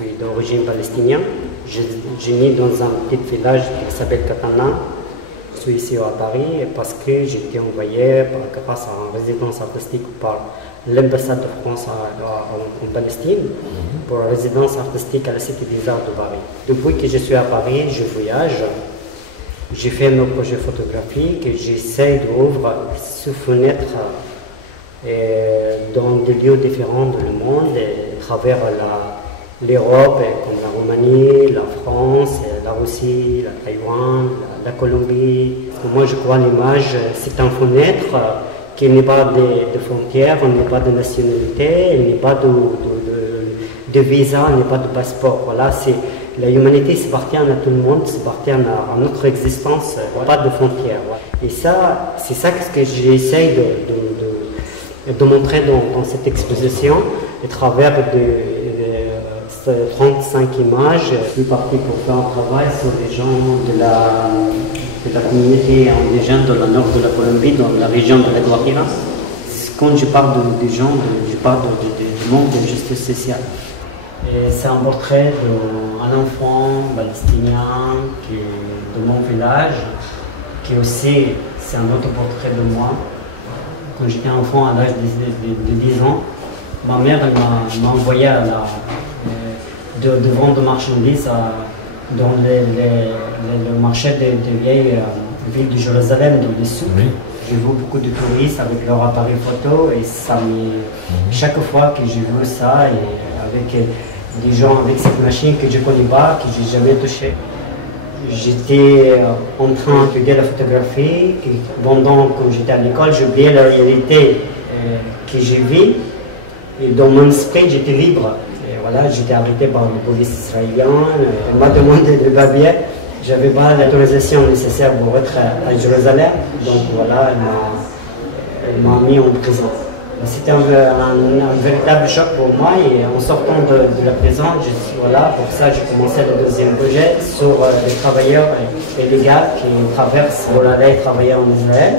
suis d'origine palestinienne. J'ai né dans un petit village qui s'appelle Katana. Je suis ici à Paris parce que j'ai été envoyé grâce à une résidence artistique par l'ambassade de France en Palestine pour une résidence artistique à la Cité des Arts de Paris. Depuis que je suis à Paris, je voyage. J'ai fait mes projets photographiques et j'essaie d'ouvrir sous fenêtre dans des lieux différents dans le monde, à travers l'Europe, comme la Roumanie, la France, la Russie, la Taïwan, la Colombie. Moi, je crois l'image, c'est une fenêtre qui n'est pas de frontières, il n'y a pas de nationalité, il n'y a pas de visa, il n'y a pas de passeport. Voilà, la humanité s'appartient à tout le monde, s'appartient à notre existence, pas de frontières. Et ça, c'est ça que j'essaye de montrer dans cette exposition, à travers 35 images. Je suis parti pour faire un travail sur les gens de la communauté indigène dans le nord de la Colombie, dans la région de la Guajira. Quand je parle des gens, je parle du manque de justice sociale. C'est un portrait d'un enfant palestinien de mon village, qui aussi, c'est un autre portrait de moi. Quand j'étais enfant à l'âge de 10 ans, ma mère m'a envoyé de vendre marchandises dans le marché des vieilles villes de Jérusalem, dans les souks. Oui. J'ai vu beaucoup de touristes avec leur appareil photo et chaque fois que j'ai vu ça, et avec des gens avec cette machine que je ne connais pas, que je n'ai jamais touché, j'étais en train d'étudier la photographie. Pendant que j'étais à l'école, j'oubliais la réalité que j'ai vue. Et dans mon esprit, j'étais libre. Et voilà, j'étais arrêté par la police israélienne. Elle m'a demandé de papier. Je n'avais pas l'autorisation nécessaire pour être à Jérusalem. Donc voilà, elle m'a mis en prison. C'était un véritable choc pour moi. Et en sortant de la prison, voilà, pour ça, j'ai commencé le deuxième projet sur les travailleurs illégaux qui traversent pour aller travailler en Israël.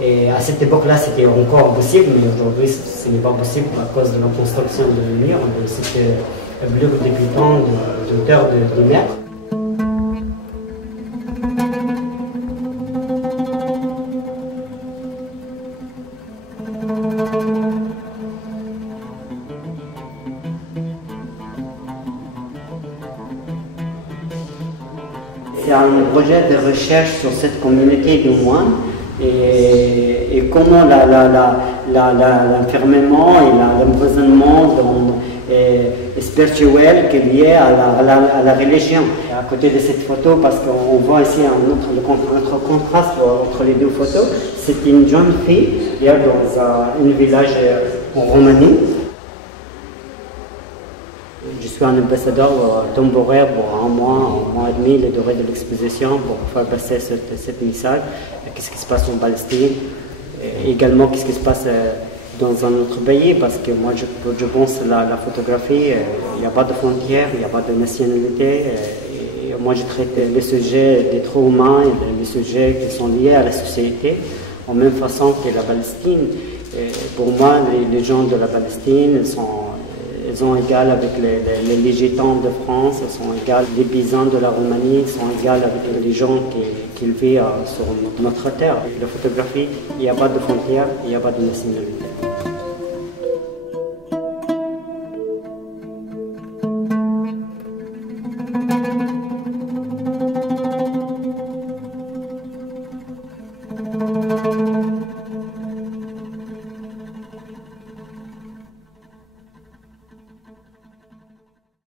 Et à cette époque-là, c'était encore possible, mais aujourd'hui, ce n'est pas possible à cause de la construction de murs, de ce bloc de béton de hauteur de 10 mètres. C'est un projet de recherche sur cette communauté de moines. Et comment l'enfermement et l'emprisonnement spirituel qui est lié à la religion. À côté de cette photo, parce qu'on voit ici un autre contraste entre les deux photos, c'est une jeune fille dans un village en Roumanie. Je suis un ambassadeur temporaire pour un mois et demi, la durée de l'exposition, pour faire passer ce message. Qu'est-ce qui se passe en Palestine, et également qu'est-ce qui se passe dans un autre pays, parce que moi je pense que la photographie, il n'y a pas de frontières, il n'y a pas de nationalité. Et moi je traite les sujets des droits humains et les sujets qui sont liés à la société, en même façon que la Palestine. Et pour moi, les gens de la Palestine ils sont égales avec les gitans de France, ils sont égales les paysans de la Roumanie, ils sont égales avec les gens qui vivent sur notre terre. La photographie, il n'y a pas de frontières, il n'y a pas de nationalité.